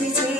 me sweet.